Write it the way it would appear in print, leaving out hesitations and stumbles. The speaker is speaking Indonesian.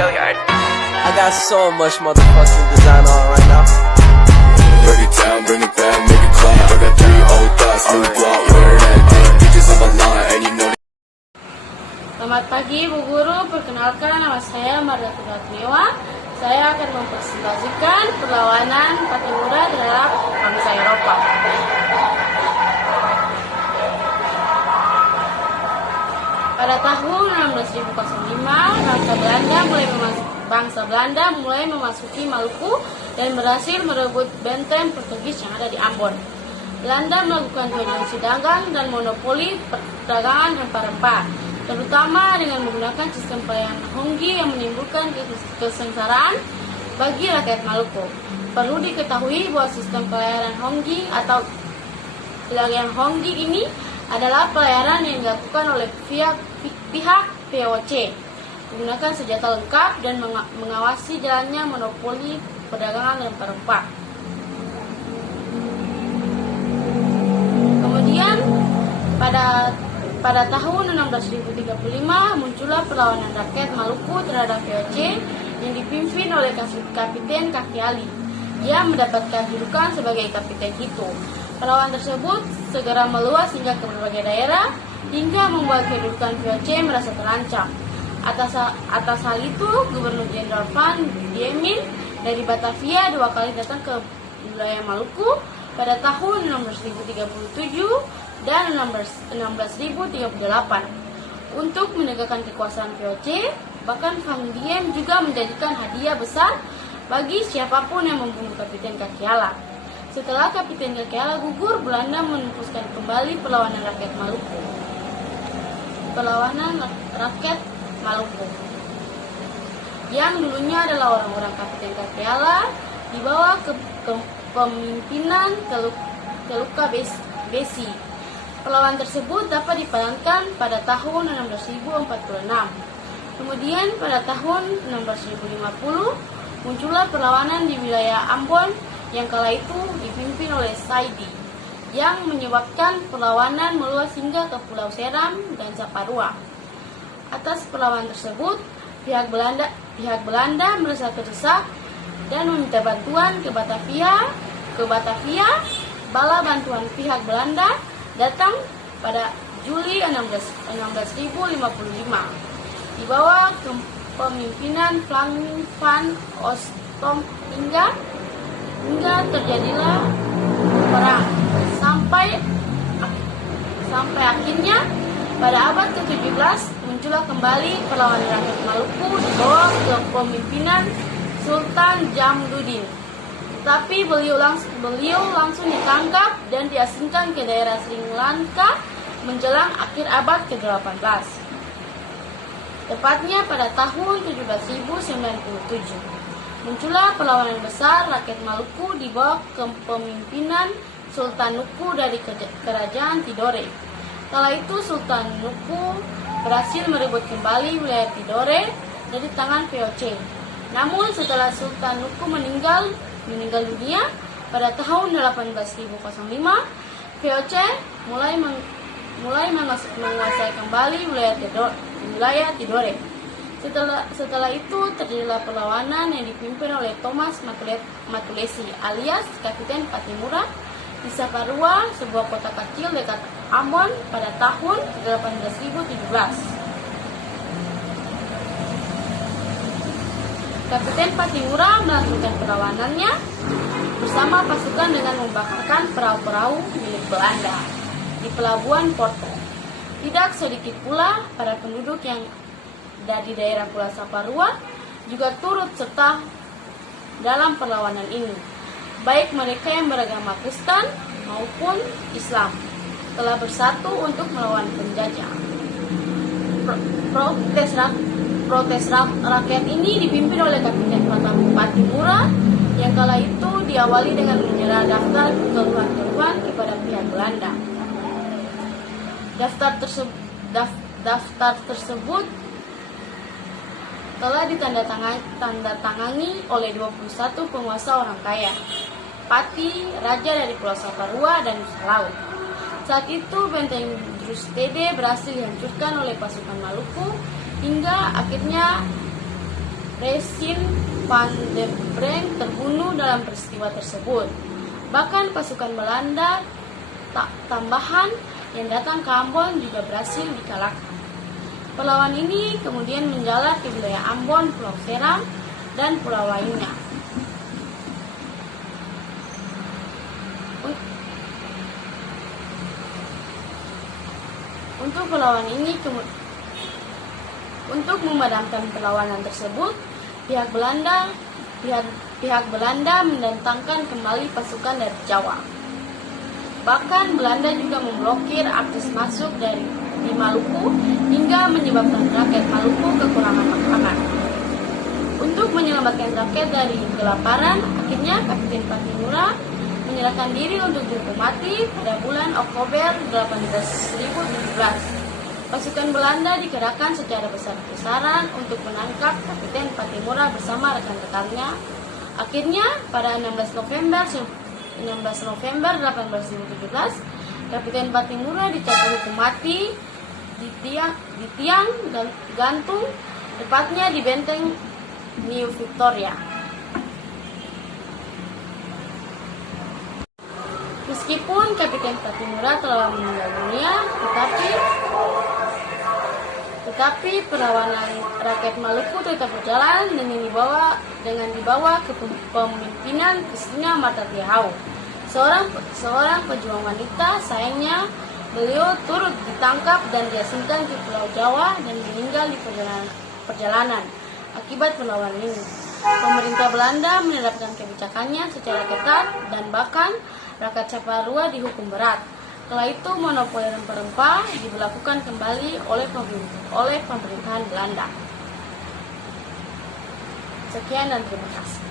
I got so much motherfucking design on right now. Break it down, bring it back, make it clap. I got 3 old thoughts, new block, wear that thing. Bitches on my line, and you know. Selamat pagi Bu Guru, perkenalkan nama saya Margaret Mewa. Saya akan mempresentasikan perlawanan Pattimura terhadap bangsa Eropa. Pada tahun 1605, bangsa Belanda mulai memasuki Maluku dan berhasil merebut benteng Portugis yang ada di Ambon. Belanda melakukan dominasi dagang dan monopoli perdagangan rempah-rempah, terutama dengan menggunakan sistem pelayanan Honggi yang menimbulkan kesengsaraan bagi rakyat Maluku. Perlu diketahui bahwa sistem pelayanan Honggi atau pelayanan Honggi ini adalah pelayanan yang dilakukan oleh pihak VOC menggunakan senjata lengkap dan mengawasi jalannya monopoli perdagangan rempah-rempah. Kemudian pada tahun 1635 muncullah perlawanan rakyat Maluku terhadap VOC yang dipimpin oleh Kapiten Kaki Ali. Ia mendapatkan julukan sebagai Kapiten Hitu. Perlawanan tersebut segera meluas hingga ke berbagai daerah hingga membuat kedudukan VOC merasa terancam. Atas hal itu, Gubernur Jenderal Van Diemen dari Batavia 2 kali datang ke wilayah Maluku pada tahun 1637 dan 1638 untuk menegakkan kekuasaan VOC. Bahkan Van Diemen juga menjanjikan hadiah besar bagi siapapun yang membunuh Kapiten Kakiala. Setelah Kapiten Kakiala gugur, Belanda menumpuskan kembali perlawanan rakyat Maluku. Perlawanan rakyat Maluku yang dulunya adalah orang-orang Kapiten Kakiala di bawah kepemimpinan Teluka Besi. Perlawanan tersebut dapat dipadamkan pada tahun 1646. Kemudian pada tahun 1650 muncullah perlawanan di wilayah Ambon yang kala itu dipimpin oleh Saidi, yang menyebabkan perlawanan meluas hingga ke Pulau Seram dan Saparua. Atas perlawanan tersebut, pihak Belanda merasa terdesak dan meminta bantuan ke Batavia. Bala bantuan pihak Belanda datang pada Juli 1655 di bawah kepemimpinan Van Oostrom hingga terjadilah perang sampai akhirnya pada abad ke-17 muncullah kembali perlawanan rakyat Maluku di bawah kepemimpinan Sultan Jamduddin. Tapi beliau langsung ditangkap dan diasingkan ke daerah Sri Lanka menjelang akhir abad ke-18. Tepatnya pada tahun 1797 muncullah perlawanan besar rakyat Maluku di bawah kepemimpinan Sultan Nuku dari Kerajaan Tidore. Kala itu Sultan Nuku berhasil merebut kembali wilayah Tidore dari tangan VOC. Namun setelah Sultan Nuku meninggal dunia pada tahun 1805, VOC mulai menguasai kembali wilayah Tidore. Setelah itu terjadilah perlawanan yang dipimpin oleh Thomas Matulesi alias Kapiten Pattimura di Saparua, sebuah kota kecil dekat Ambon pada tahun 1817. Kapiten Pattimura melanjutkan perlawanannya bersama pasukan dengan membakarkan perahu-perahu milik Belanda di pelabuhan Porto. Tidak sedikit pula para penduduk yang dari daerah Pulau Saparua juga turut serta dalam perlawanan ini. Baik mereka yang beragama Kristen maupun Islam telah bersatu untuk melawan penjajah. Protes rakyat ini dipimpin oleh Kapiten Pattimura yang kala itu diawali dengan menyerah daftar keluhan-keluhan kepada pihak Belanda. Daftar tersebut telah ditandatangani oleh 21 penguasa orang kaya, Pati, Raja dari Pulau Saparua dan Nusa Laut. Saat itu benteng Drustede berhasil dihancurkan oleh pasukan Maluku hingga akhirnya Resin van der Brink terbunuh dalam peristiwa tersebut. Bahkan pasukan Belanda tambahan yang datang ke Ambon juga berhasil dikalahkan. Perlawanan ini kemudian menjalar ke wilayah Ambon, Pulau Seram, dan pulau lainnya. Untuk memadamkan perlawanan tersebut, pihak Belanda mendatangkan kembali pasukan dari Jawa. Bahkan Belanda juga memblokir akses masuk di Maluku hingga menyebabkan rakyat Maluku kekurangan makanan. Untuk menyelamatkan rakyat dari kelaparan, akhirnya Kapiten Patimura menyerahkan diri untuk dihukum mati pada bulan Oktober 1817. Pasukan Belanda dikerahkan secara besar-besaran untuk menangkap Kapiten Patimura bersama rekan-rekannya. Akhirnya pada 16 November 1817, Kapiten Patimura dicabut hukum mati di tiang gantung, tepatnya di benteng New Victoria. Meskipun Kapiten Patimura telah meninggal dunia, tetapi perlawanan rakyat Maluku tetap berjalan dengan dibawa ke pemimpinan Christina Matatiahau, seorang pejuang wanita. Sayangnya beliau turut ditangkap dan diasingkan ke Pulau Jawa dan meninggal di perjalanan akibat perlawanan ini. Pemerintah Belanda menerapkan kebijakannya secara ketat dan bahkan rakyat Saparua dihukum berat. Setelah itu monopoli rempah-rempah diberlakukan kembali oleh pemerintahan Belanda. Sekian dan terima kasih.